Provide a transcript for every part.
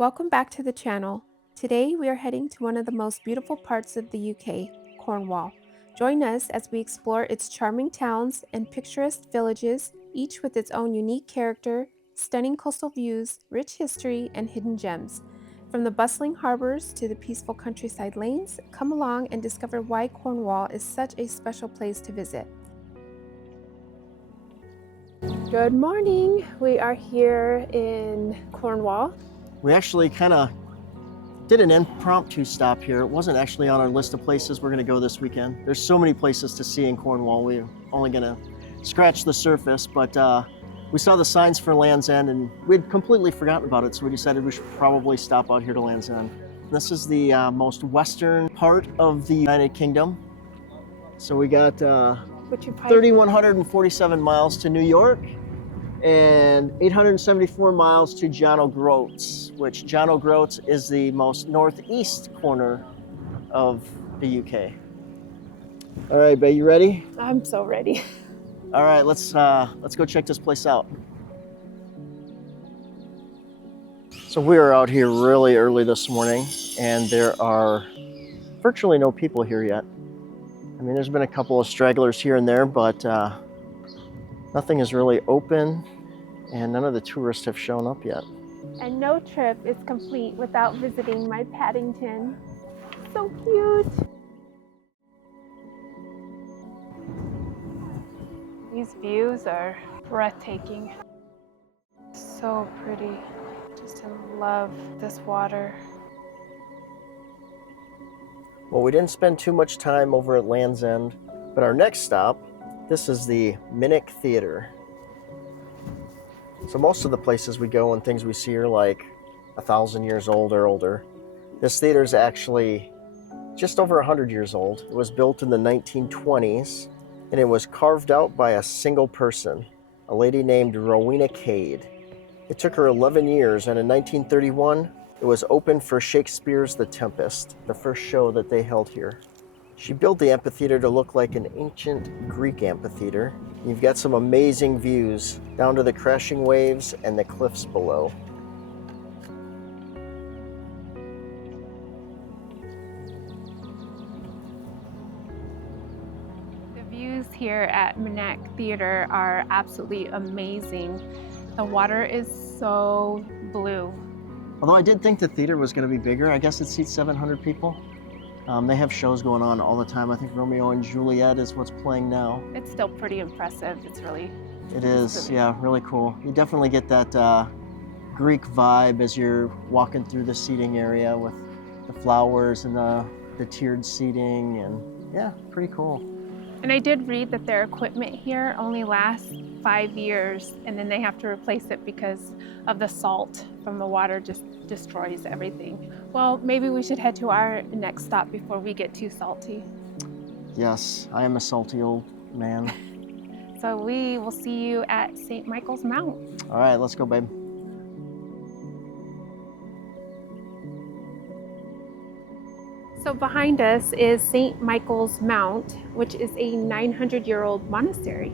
Welcome back to the channel. Today we are heading to one of the most beautiful parts of the UK, Cornwall. Join us as we explore its charming towns and picturesque villages, each with its own unique character, stunning coastal views, rich history, and hidden gems. From the bustling harbors to the peaceful countryside lanes, come along and discover why Cornwall is such a special place to visit. Good morning! We are here in Cornwall. We actually kind of did an impromptu stop here. It wasn't actually on our list of places we're going to go this weekend. There's so many places to see in Cornwall. We're only going to scratch the surface, but we saw the signs for Land's End and we'd completely forgotten about it, so we decided we should probably stop out here to Land's End. This is the most western part of the United Kingdom. So we got 3,147 miles to New York and 874 miles to John O'Groats, which John O'Groats is the most northeast corner of the UK. All right, babe, you ready? I'm so ready. All right, let's go check this place out. So we are out here really early this morning, and there are virtually no people here yet. I mean, there's been a couple of stragglers here and there, but nothing is really open. And none of the tourists have shown up yet. And no trip is complete without visiting my Paddington. So cute! These views are breathtaking. So pretty. Just love this water. Well, we didn't spend too much time over at Land's End, but our next stop, this is the Minack Theatre. So most of the places we go and things we see are like 1,000 years old or older. This theater is actually just over 100 years old. It was built in the 1920s, and it was carved out by a single person, a lady named Rowena Cade. It took her 11 years, and in 1931, it was opened for Shakespeare's The Tempest, the first show that they held here. She built the amphitheater to look like an ancient Greek amphitheater. You've got some amazing views down to the crashing waves and the cliffs below. The views here at Minack Theatre are absolutely amazing. The water is so blue. Although I did think the theater was going to be bigger. I guess it seats 700 people. They have shows going on all the time. I think Romeo and Juliet is what's playing now. It's still pretty impressive. It is, yeah, really cool. You definitely get that Greek vibe as you're walking through the seating area with the flowers and the tiered seating, and yeah, pretty cool. And I did read that their equipment here only lasts 5 years, and then they have to replace it because of the salt from the water just destroys everything. Well, maybe we should head to our next stop before we get too salty. Yes, I am a salty old man. So we will see you at St. Michael's Mount. All right, let's go, babe. So behind us is St. Michael's Mount, which is a 900-year-old monastery.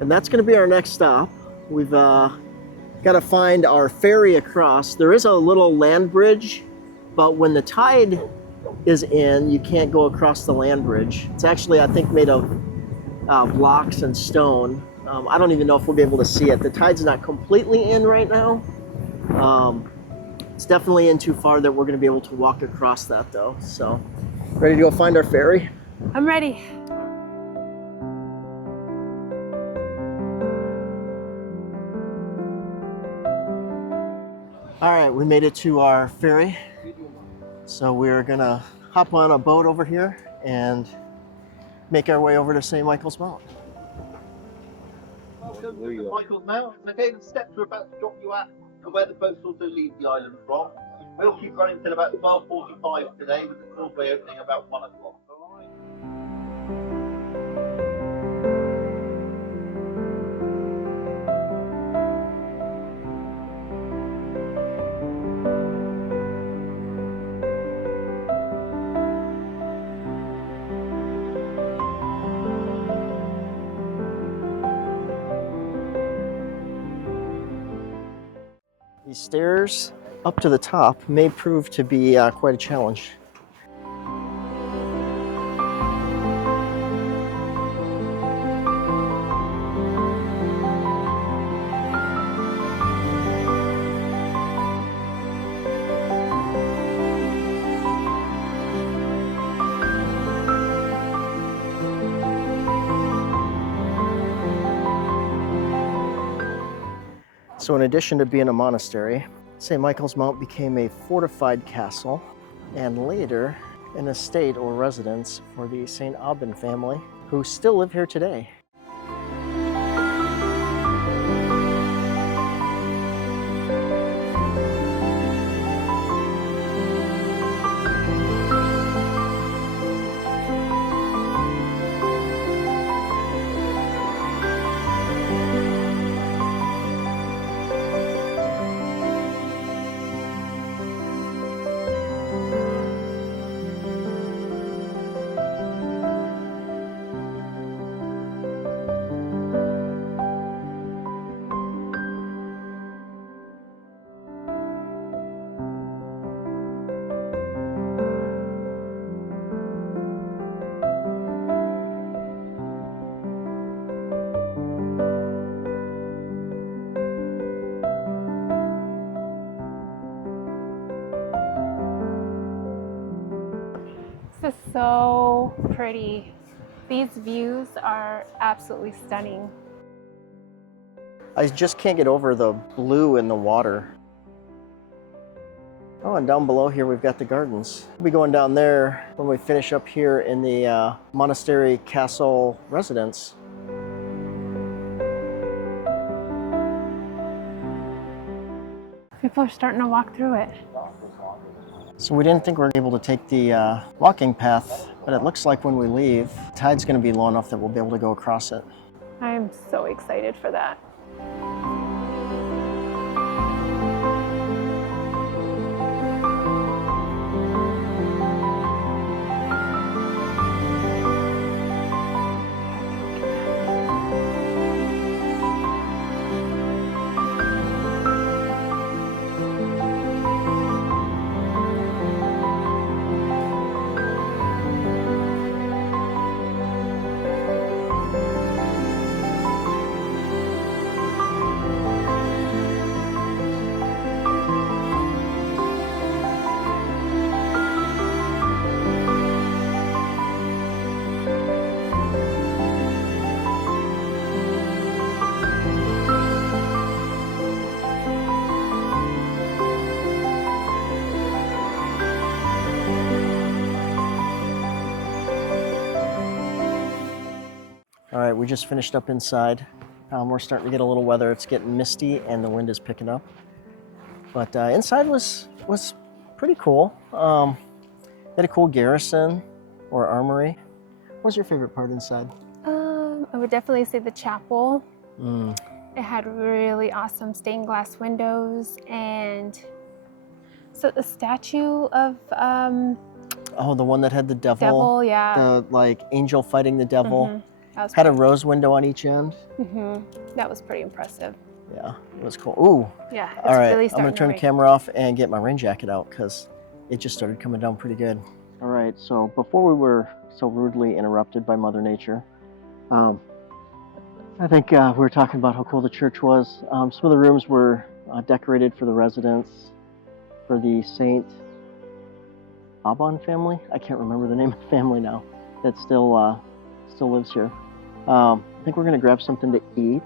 And that's going to be our next stop. We've got to find our ferry across. There is a little land bridge, but when the tide is in, you can't go across the land bridge. It's actually, I think, made of blocks and stone. I don't even know if we'll be able to see it. The tide's not completely in right now. It's definitely in too far that we're going to be able to walk across that, though. So, ready to go find our ferry? I'm ready. All right, we made it to our ferry. So we're gonna hop on a boat over here and make our way over to St. Michael's Mount. Welcome to St Michael's Mount. Okay, the steps are about to drop you at where the boats also leave the island from. We'll keep running till about 12:45 today, with the causeway opening about 1 o'clock. All right. These stairs up to the top may prove to be quite a challenge. So in addition to being a monastery, St. Michael's Mount became a fortified castle and later an estate or residence for the St. Aubin family, who still live here today. This is so pretty. These views are absolutely stunning. I just can't get over the blue in the water. Oh, and down below here we've got the gardens. We'll be going down there when we finish up here in the monastery castle residence. People are starting to walk through it. So we didn't think we were able to take the walking path, but it looks like when we leave, the tide's going to be low enough that we'll be able to go across it. I am so excited for that. All right, we just finished up inside. We're starting to get a little weather. It's getting misty and the wind is picking up. But inside was pretty cool. Had a cool garrison or armory. What was your favorite part inside? I would definitely say the chapel. Mm. It had really awesome stained glass windows, and so the statue of Oh, the one that had the devil, yeah. The like angel fighting the devil. Mhm. That was Had a rose window on each end. That was pretty impressive. Yeah, it was cool. Ooh. Yeah, it's All right, really I'm starting gonna turn to the camera off and get my rain jacket out because it just started coming down pretty good. All right, so before we were so rudely interrupted by Mother Nature, I think we were talking about how cool the church was. Some of the rooms were decorated for the residents, for the St. Aubin family. I can't remember the name of the family now. That still lives here. I think we're gonna grab something to eat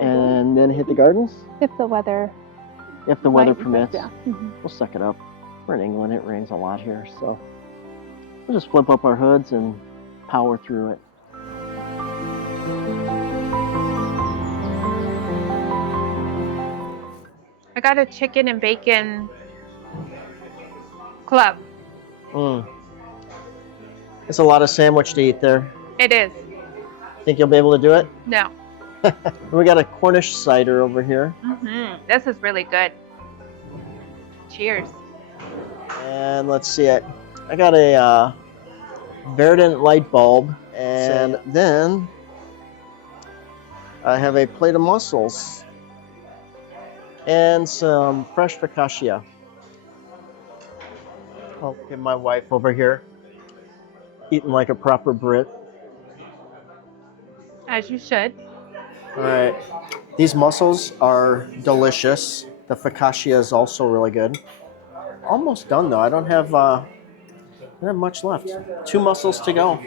and then hit the gardens. If the weather Permits. Yeah. We'll suck it up. We're in England, it rains a lot here, so we'll just flip up our hoods and power through it. I got a chicken and bacon club. It's a lot of sandwich to eat there. It is. Think you'll be able to do it? No. We got a Cornish cider over here. This is really good. Cheers. And let's see it. I got a Verdant light bulb, and then I have a plate of mussels and some fresh focaccia. Oh, look at my wife over here eating like a proper Brit. As you should. All right. These mussels are delicious. The focaccia is also really good. Almost done though. I don't have much left. 2 mussels to go.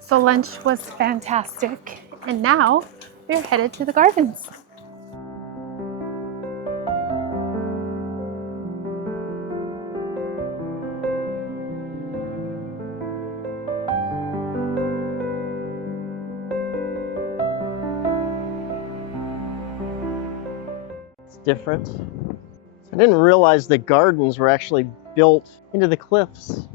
So lunch was fantastic. And now we're headed to the gardens. It's different. I didn't realize the gardens were actually built into the cliffs.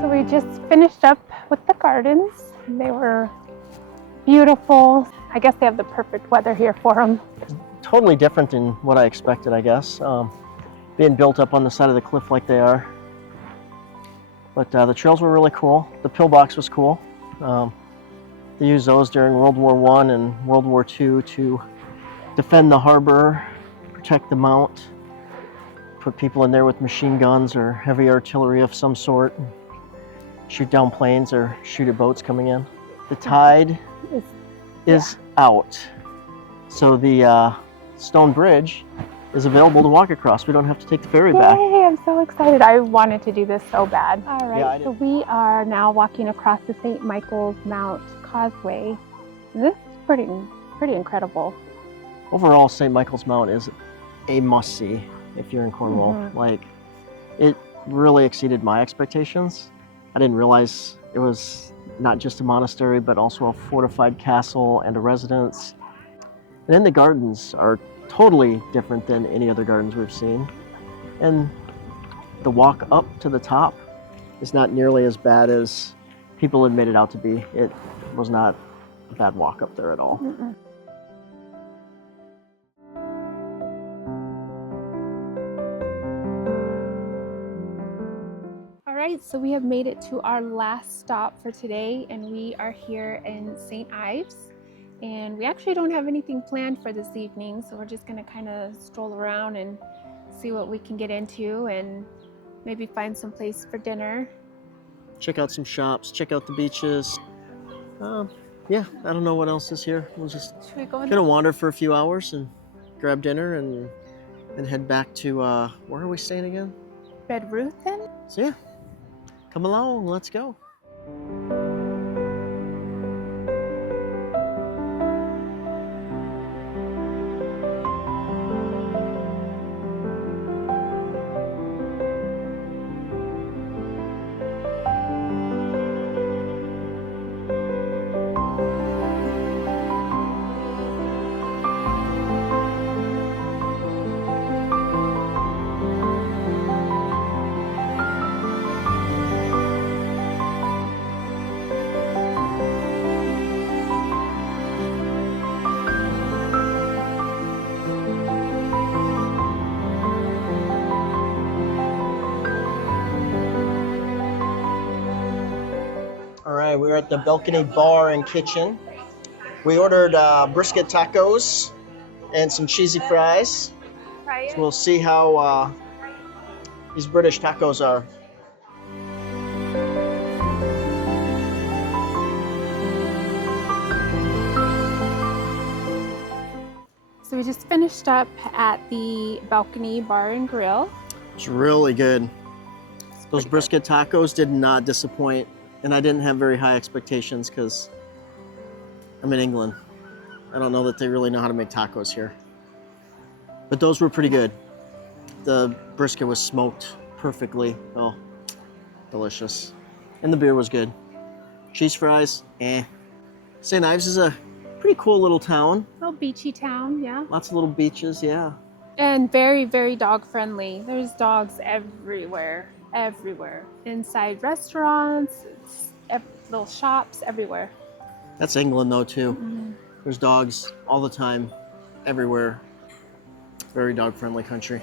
So we just finished up with the gardens. They were beautiful. I guess they have the perfect weather here for them. Totally different than what I expected, I guess. Being built up on the side of the cliff like they are. But the trails were really cool. The pillbox was cool. They used those during World War I and World War II to defend the harbor, protect the mount, put people in there with machine guns or heavy artillery of some sort, shoot down planes or shoot at boats coming in. The tide is out. So the stone bridge is available to walk across. We don't have to take the ferry back. Yay, I'm so excited. I wanted to do this so bad. All right, Yeah, so we are now walking across the St. Michael's Mount Causeway. This is pretty incredible. Overall, St. Michael's Mount is a must-see if you're in Cornwall. Mhm. Like, it really exceeded my expectations. I didn't realize it was not just a monastery, but also a fortified castle and a residence. And then the gardens are totally different than any other gardens we've seen. And the walk up to the top is not nearly as bad as people had made it out to be. It was not a bad walk up there at all. Mm-mm. All right, so we have made it to our last stop for today, and we are here in St. Ives. And we actually don't have anything planned for this evening, so we're just gonna kind of stroll around and see what we can get into and maybe find some place for dinner. Check out some shops, check out the beaches. Yeah, I don't know what else is here. We'll just Should we go in? gonna wander for a few hours and grab dinner and head back to where are we staying again? Bed Ruth then? So yeah, come along, let's go. All right, we're at the Balcony Bar and Kitchen. We ordered brisket tacos and some cheesy fries. Try So we'll see how these British tacos are. So we just finished up at the Balcony Bar and Grill. It's really good. Those brisket tacos did not disappoint, and I didn't have very high expectations because I'm in England. I don't know that they really know how to make tacos here. But those were pretty good. The brisket was smoked perfectly. Oh, delicious. And the beer was good. Cheese fries, eh. St. Ives is a pretty cool little town. Little beachy town, yeah. Lots of little beaches, yeah. And very dog friendly. There's dogs everywhere. Inside restaurants, little shops, everywhere. That's England though too. Mm-hmm. There's dogs all the time, everywhere. Very dog friendly country.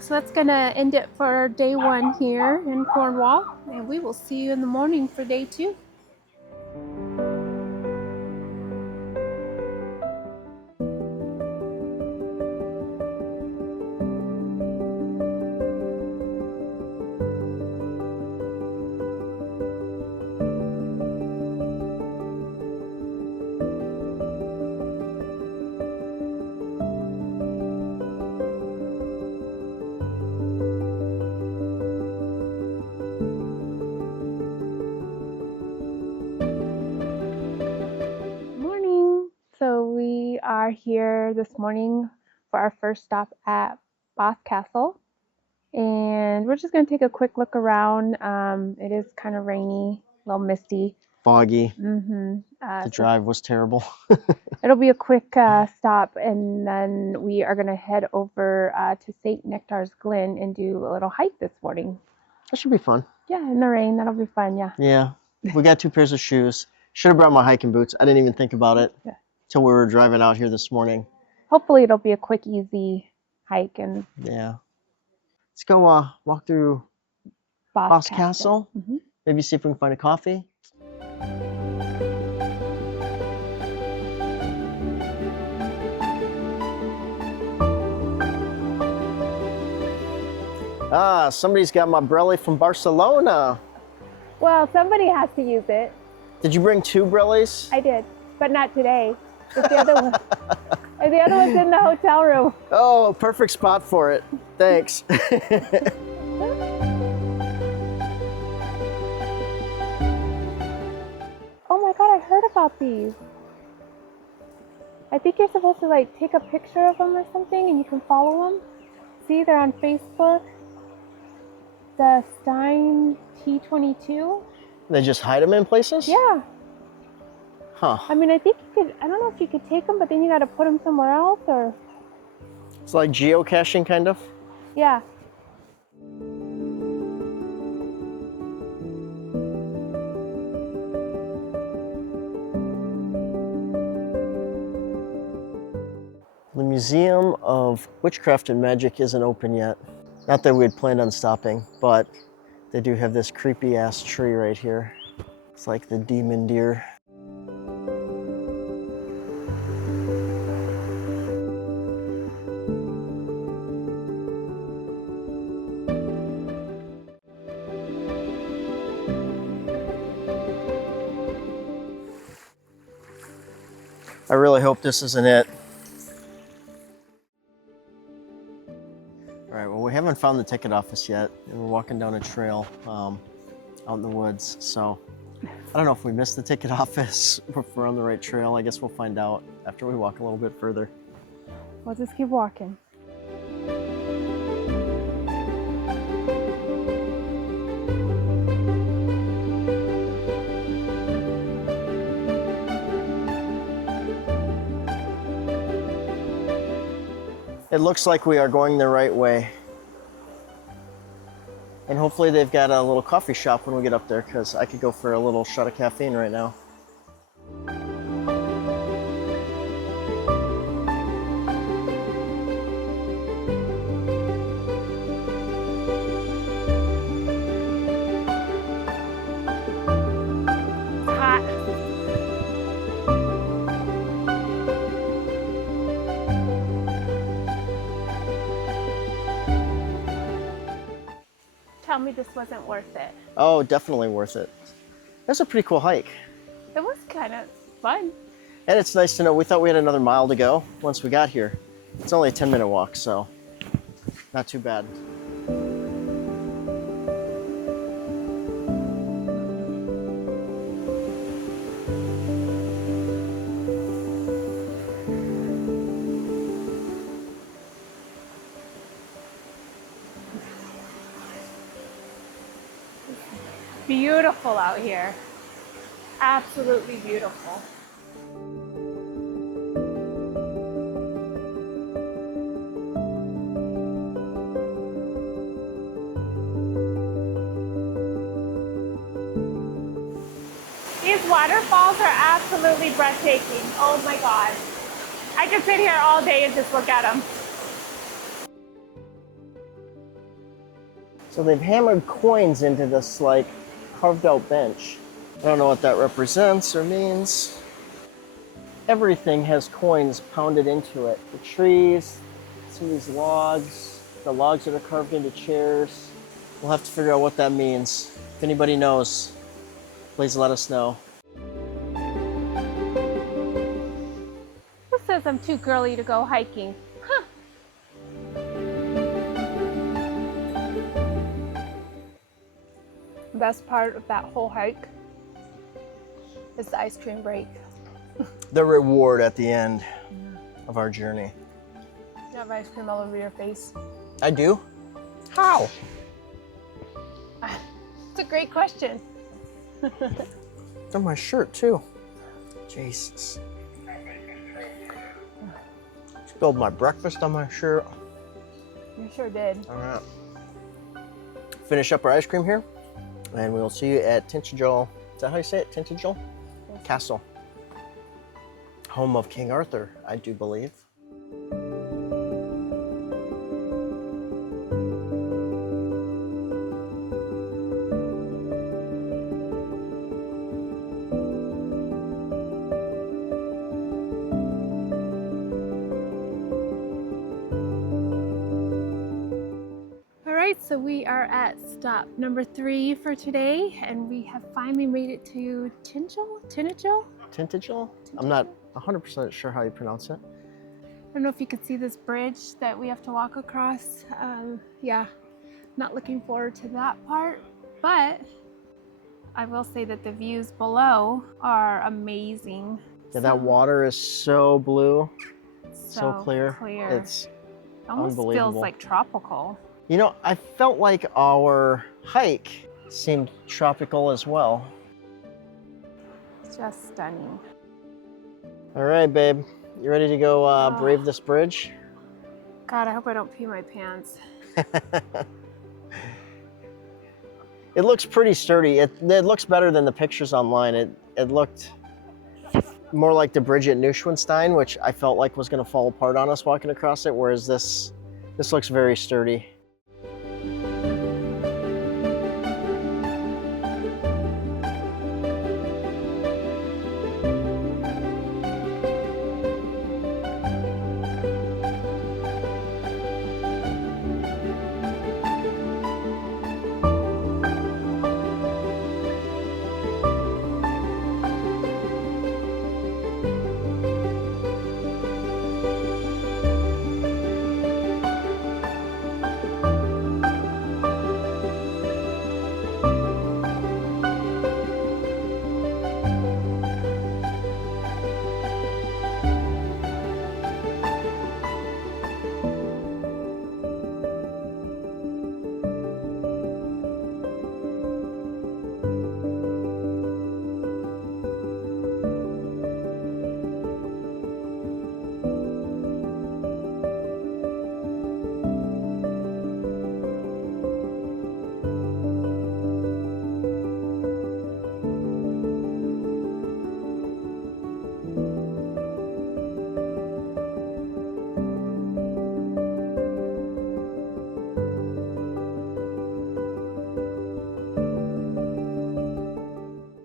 So that's gonna end it for day 1 here in Cornwall, and we will see you in the morning for day 2. Morning. So we are here this morning for our first stop at Boscastle, and we're just going to take a quick look around. It is kind of rainy, a little misty. Foggy. The The drive was terrible. It'll be a quick stop, and then we are going to head over to St Nectar's Glen and do a little hike this morning. That should be fun. Yeah, in the rain, that'll be fun. Yeah. Yeah. We got 2 pairs of shoes. Should have brought my hiking boots. I didn't even think about it till we were driving out here this morning. Hopefully it'll be a quick, easy hike. And yeah. Let's go walk through Boscastle. Maybe see if we can find a coffee. Somebody's got my brelly from Barcelona. Well, somebody has to use it. Did you bring 2 brellies? I did, but not today. It's the other one. And the other one's in the hotel room. Oh, perfect spot for it. Thanks. Oh my God, I heard about these. I think you're supposed to like take a picture of them or something and you can follow them. See, they're on Facebook. The Stein T22. They just hide them in places? Yeah. Huh. I mean, I think you could, I don't know if you could take them, but then you got to put them somewhere else or. It's like geocaching kind of? Yeah. The Museum of Witchcraft and Magic isn't open yet. Not that we had planned on stopping, but they do have this creepy ass tree right here. It's like the demon deer. I really hope this isn't it. All right, well, we haven't found the ticket office yet, and we're walking down a trail out in the woods, so I don't know if we missed the ticket office or if we're on the right trail. I guess we'll find out after we walk a little bit further. We'll just keep walking. It looks like we are going the right way. And hopefully they've got a little coffee shop when we get up there, because I could go for a little shot of caffeine right now. Tell me this wasn't worth it. Oh, definitely worth it. That's a pretty cool hike. It was kind of fun. And it's nice to know, we thought we had another mile to go once we got here. It's only a 10-minute walk, so not too bad. Beautiful out here. Absolutely beautiful. These waterfalls are absolutely breathtaking. Oh my God. I could sit here all day and just look at them. So they've hammered coins into this like carved out bench. I don't know what that represents or means. Everything has coins pounded into it. The trees, some of these logs, the logs that are carved into chairs. We'll have to figure out what that means. If anybody knows, please let us know. Who says I'm too girly to go hiking? Huh. Best part of that whole hike is the ice cream break. The reward at the end of our journey. You have ice cream all over your face. I do? How? It's a great question. It's on my shirt too. Jesus. Spilled my breakfast on my shirt. You sure did. All right. Finish up our ice cream here, and we'll see you at Tintagel. Is that how you say it? Tintagel Castle. Home of King Arthur, I do believe. So we are at stop number 3 for today, and we have finally made it to Tintagel? Tintagel? I'm not 100% sure how you pronounce it. I don't know if you can see this bridge that we have to walk across. Yeah, not looking forward to that part, but I will say that the views below are amazing. Yeah, that water is so blue, so clear. It It's almost unbelievable. feels like tropical. You know, I felt like our hike seemed tropical as well. It's just stunning. All right, babe. You ready to go brave this bridge? God, I hope I don't pee my pants. It looks pretty sturdy. It looks better than the pictures online. It looked more like the bridge at Neuschwanstein, which I felt like was going to fall apart on us walking across it, whereas this looks very sturdy.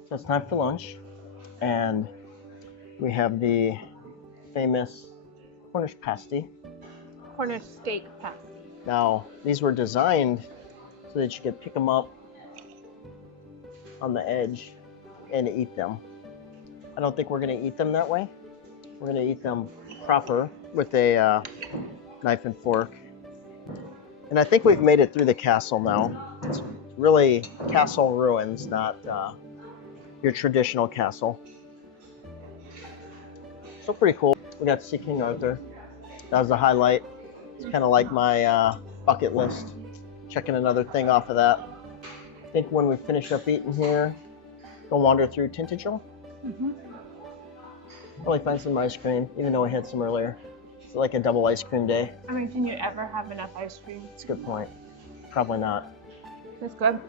So it's time for lunch, and we have the famous Cornish pasty. Cornish steak pasty. Now, these were designed so that you could pick them up on the edge and eat them. I don't think we're going to eat them that way. We're going to eat them proper with a knife and fork. And I think we've made it through the castle now. It's really castle ruins, not your traditional castle. So pretty cool. We got to see King Arthur. That was the highlight. It's kind of like my bucket list. Checking another thing off of that. I think when we finish up eating here, we'll wander through Tintagel. Probably find some ice cream, even though we had some earlier. It's like a double ice cream day. I mean, can you ever have enough ice cream? That's a good point. Probably not. That's good.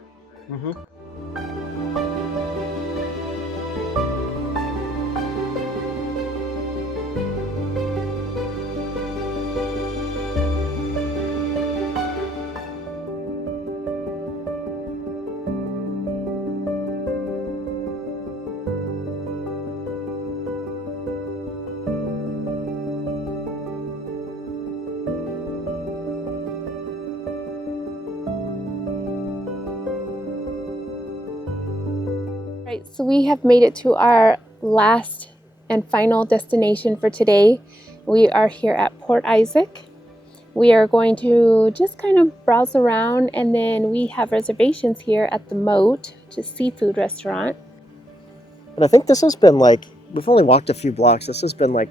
So we have made it to our last and final destination for today. We are here at Port Isaac. We are going to just kind of browse around, and then we have reservations here at the Moat, which is a seafood restaurant. And I think this has been like, we've only walked a few blocks. This has been like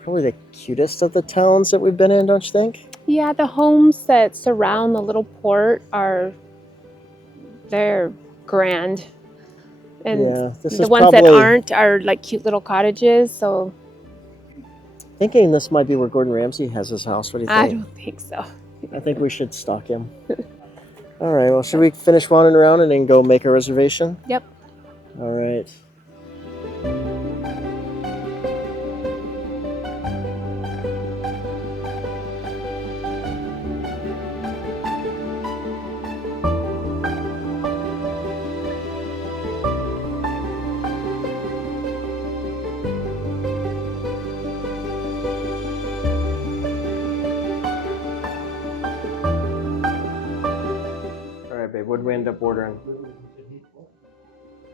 probably the cutest of the towns that we've been in, don't you think? Yeah, the homes that surround the little port they're grand. And yeah, this the is ones that probably, aren't are like cute little cottages, so thinking this might be where Gordon Ramsay has his house. What do you I think? don't think so. I think we should stalk him. All right, well, should we finish wandering around and then go make a reservation? Yep. All right. All right, babe, what did we end up ordering?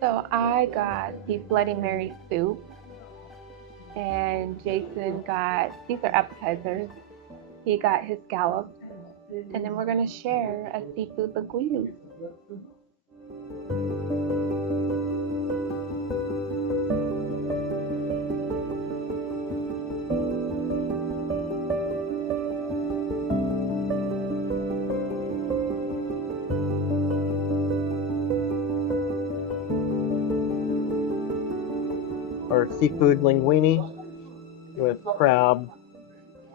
So I got the Bloody Mary soup, and Jason got, these are appetizers. He got his scallops, and then we're gonna share a seafood linguine. Our seafood linguine with crab,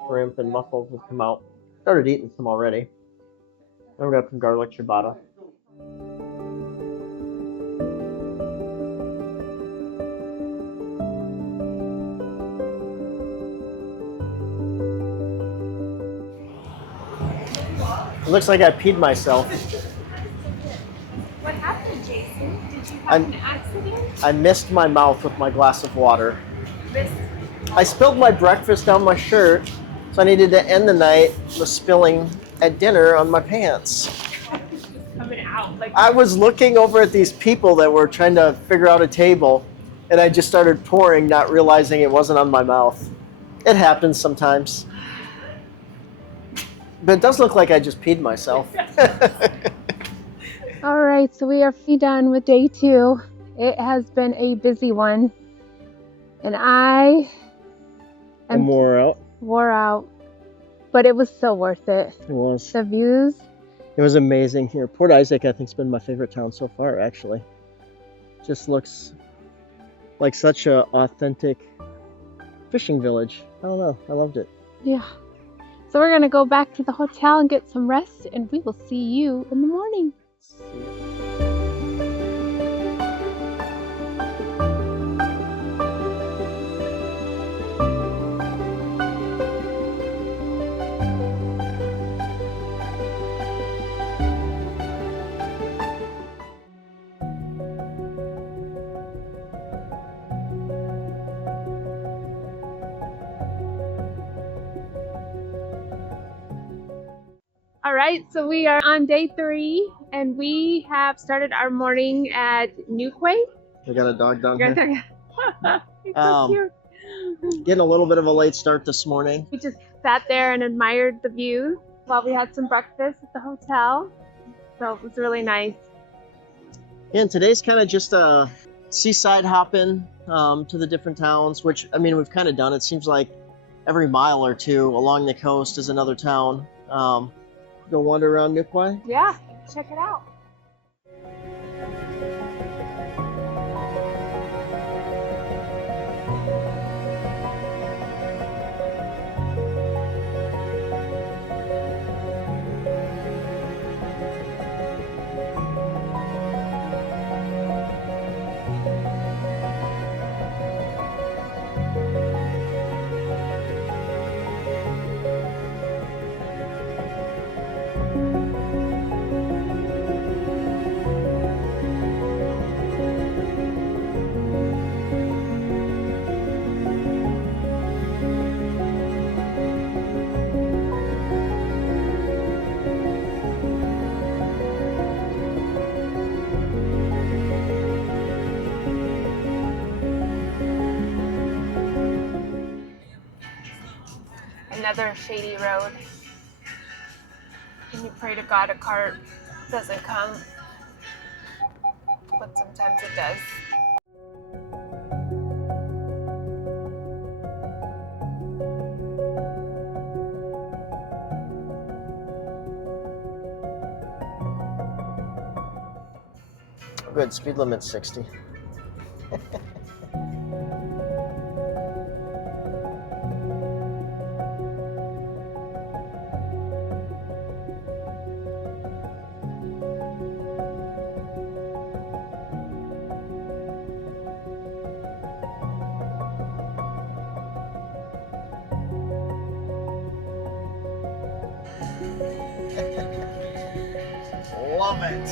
shrimp, and mussels has come out. Started eating some already. Then we got some garlic ciabatta. It looks like I peed myself. What happened, Jason? Did you have an accident? I missed my mouth with my glass of water. I spilled my breakfast down my shirt, so I needed to end the night with spilling at dinner on my pants. Coming out like I was looking over at these people that were trying to figure out a table, and I just started pouring, not realizing it wasn't on my mouth. It happens sometimes. But it does look like I just peed myself. All right, so we are done with day 2. It has been a busy one, and I am wore out, but it was so worth it. It was. The views. It was amazing here. Port Isaac, I think, has been my favorite town so far, actually. Just looks like such a authentic fishing village. I don't know. I loved it. Yeah. So we're going to go back to the hotel and get some rest, and we will see you in the morning. All right, so we are on day 3, and we have started our morning at Newquay. We got a dog down here. It's so cute. Getting a little bit of a late start this morning. We just sat there and admired the views while we had some breakfast at the hotel. So it was really nice. And today's kind of just a seaside hopping to the different towns, which, I mean, we've kind of done. It seems like every mile or two along the coast is another town. Go wander around Newquay? Yeah, check it out. another shady road. And you pray to God a cart doesn't come, but sometimes it does. Good, speed limit 60. Love it.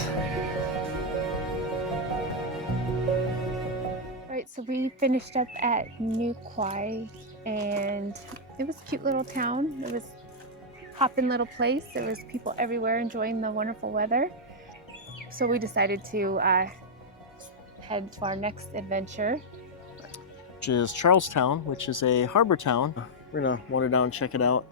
All right, so we finished up at New Quai, and it was a cute little town. It was a hopping little place. There was people everywhere enjoying the wonderful weather. So we decided to head to our next adventure. Which is Charlestown, which is a harbor town. We're gonna wander down and check it out.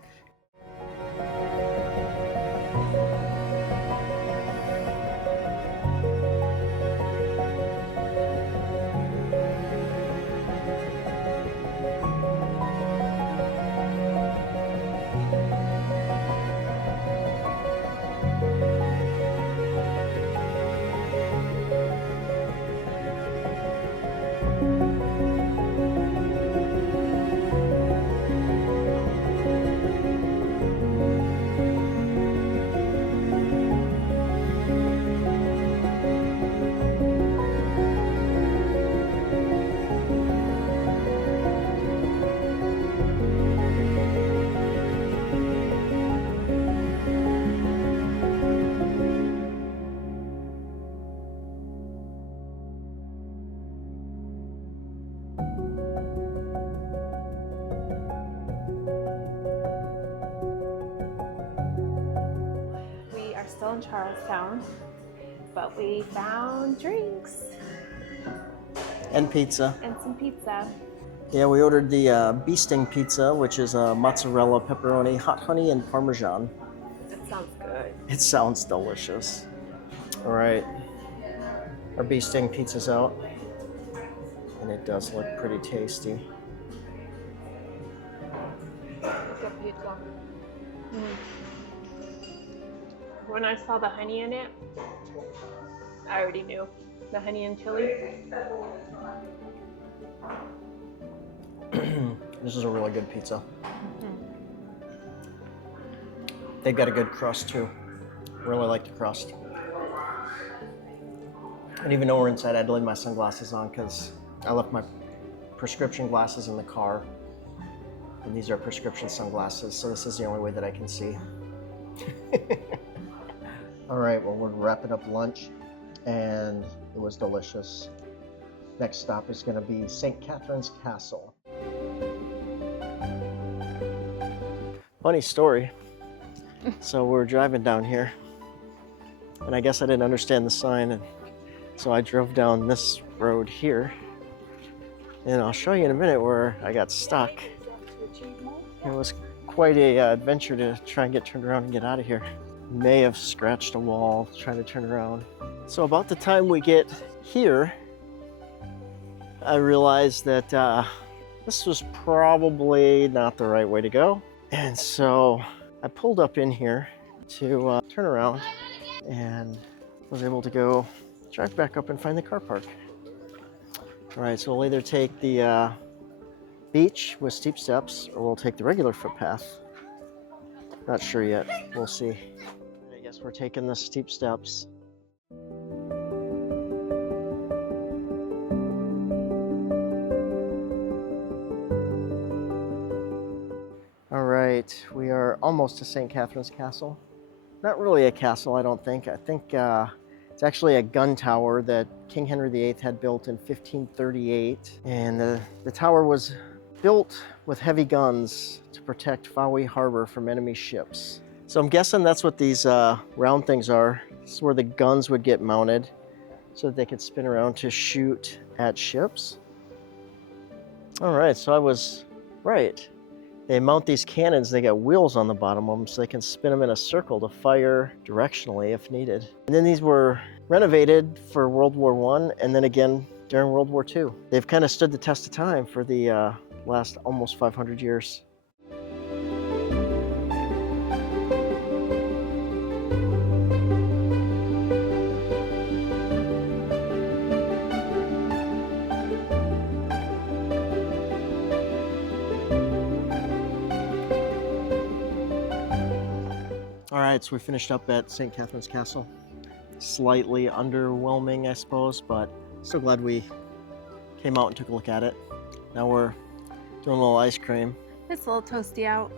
We are still in Charlestown, but we found drinks And pizza. and some pizza. Yeah, we ordered the bee sting pizza, which is mozzarella, pepperoni, hot honey, and parmesan. That sounds good. It sounds delicious. All right, our bee sting pizza's out, and it does look pretty tasty. Good pizza. When I saw the honey in it, I already knew. The honey and chili. This is a really good pizza. They've got a good crust too. Really like the crust. And even though we're inside, I had to leave my sunglasses on because I left my prescription glasses in the car. And these are prescription sunglasses, so this is the only way that I can see. All right, well, we're wrapping up lunch, and it was delicious. Next stop is going to be St. Catherine's Castle. Funny story. So we're driving down here, and I guess I didn't understand the sign, and so I drove down this road here. And I'll show you in a minute where I got stuck. It was quite a adventure to try and get turned around and get out of here. May have scratched a wall trying to turn around. So about the time we get here, I realized that this was probably not the right way to go. And so I pulled up in here to turn around and was able to go drive back up and find the car park. All right, so we'll either take the beach with steep steps or we'll take the regular footpath. Not sure yet, we'll see. I guess we're taking the steep steps. All right, we are almost to St. Catherine's Castle. Not really a castle, I don't think. I think it's actually a gun tower that King Henry VIII had built in 1538. And the tower was built with heavy guns to protect Fowey Harbor from enemy ships. So I'm guessing that's what these round things are. This is where the guns would get mounted so that they could spin around to shoot at ships. All right, so I was right. They mount these cannons, they got wheels on the bottom of them so they can spin them in a circle to fire directionally if needed. And then these were renovated for World War I and then again during World War II. They've kind of stood the test of time for the last almost 500 years. All right, so we finished up at St. Catherine's Castle. Slightly underwhelming, I suppose, but still glad we came out and took a look at it. Now we're doing a little ice cream. It's a little toasty out,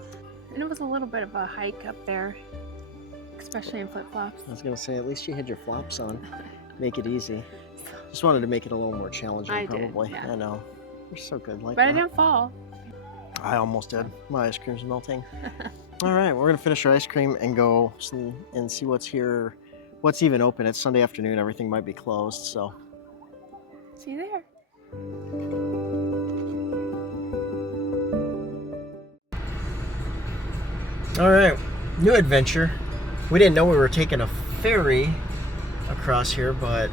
and it was a little bit of a hike up there, especially in flip-flops. I was gonna say, at least you had your flops on. Make it easy. Just wanted to make it a little more challenging, probably. Did, yeah. I know. You're so good like but that. I didn't fall. I almost did. My ice cream's melting. All right, we're gonna finish our ice cream and go and see what's here, what's even open. It's Sunday afternoon, everything might be closed, so. See you there. All right, new adventure. We didn't know we were taking a ferry across here, but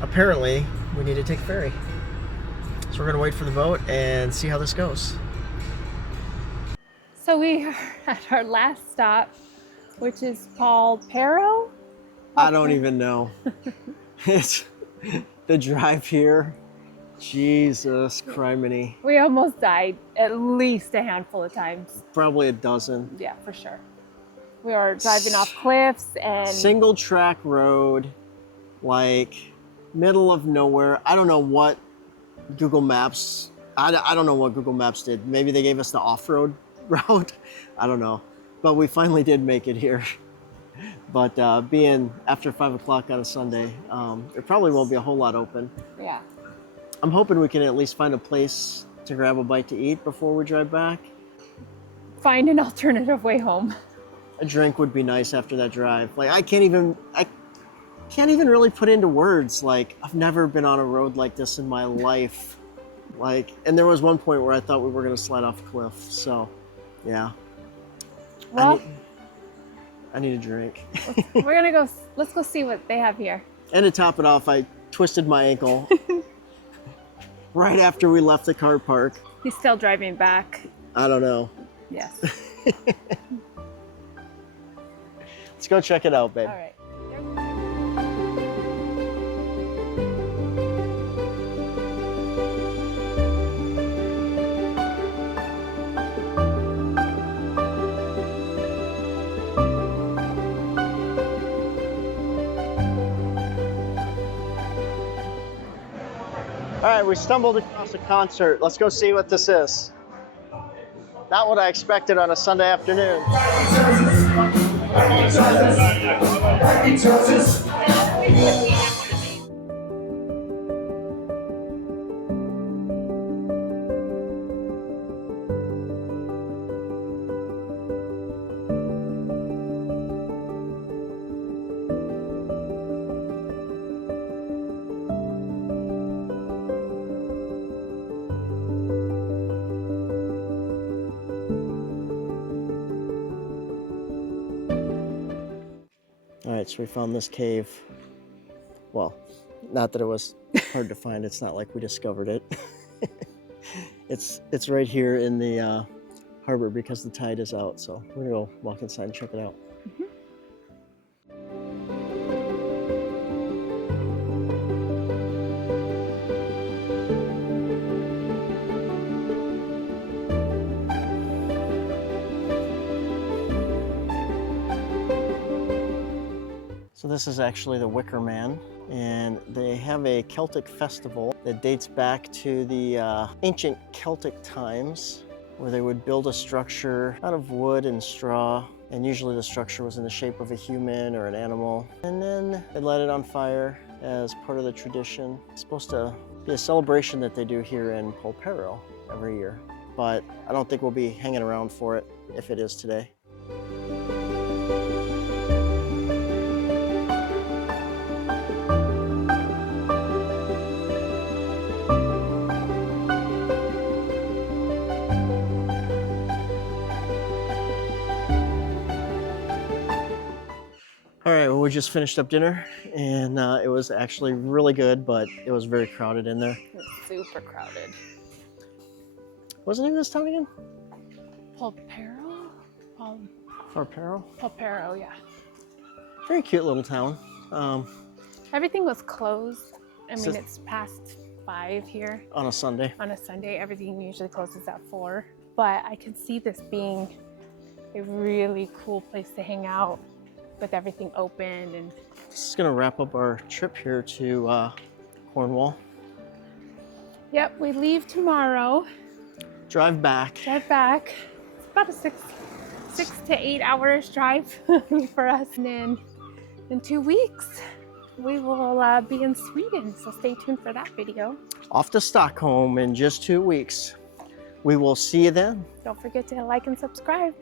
apparently we need to take a ferry. So we're gonna wait for the boat and see how this goes. So we are at our last stop, which is called Perro? I don't even know. It's the drive here. Jesus criminy. We almost died at least a handful of times. Probably a dozen. Yeah, for sure. We are driving off cliffs and... Single track road, like middle of nowhere. I don't know what Google Maps, I don't know what Google Maps did. Maybe they gave us the off-road route. I don't know. But we finally did make it here. But being after 5 o'clock on a Sunday, there probably won't be a whole lot open. Yeah. I'm hoping we can at least find a place to grab a bite to eat before we drive back. Find an alternative way home. A drink would be nice after that drive. Like I can't even really put into words. Like I've never been on a road like this in my life. Like, and there was one point where I thought we were gonna slide off a cliff. So, yeah. Well, I need a drink. we're gonna go. Let's go see what they have here. And to top it off, I twisted my ankle right after we left the car park. He's still driving back. I don't know. Yes. Let's go check it out, babe. All right. All right, we stumbled across a concert. Let's go see what this is. Not what I expected on a Sunday afternoon. All right, so we found this cave. Well, not that it was hard to find. It's not like we discovered it. It's right here in the harbor because the tide is out. So we're gonna go walk inside and check it out. So this is actually the Wicker Man, and they have a Celtic festival that dates back to the ancient Celtic times, where they would build a structure out of wood and straw, and usually the structure was in the shape of a human or an animal, and then they light it on fire as part of the tradition. It's supposed to be a celebration that they do here in Porthgwarra every year, but I don't think we'll be hanging around for it if it is today. we just finished up dinner, and it was actually really good, but it was very crowded in there. It was super crowded. What's the name of this town again? Polperro? Porthgwarra. Polperro, yeah. Very cute little town. Everything was closed. I mean, So- it's past 5 here. On a Sunday. On a Sunday, everything usually closes at 4. But I can see this being a really cool place to hang out with everything open. And This is gonna wrap up our trip here to Cornwall. yep, we leave tomorrow. Drive back. Drive back. It's about a 6 to 8 hours drive for us. And then in 2 weeks, we will be in Sweden. So stay tuned for that video. Off to Stockholm in just 2 weeks. We will see you then. Don't forget to like and subscribe.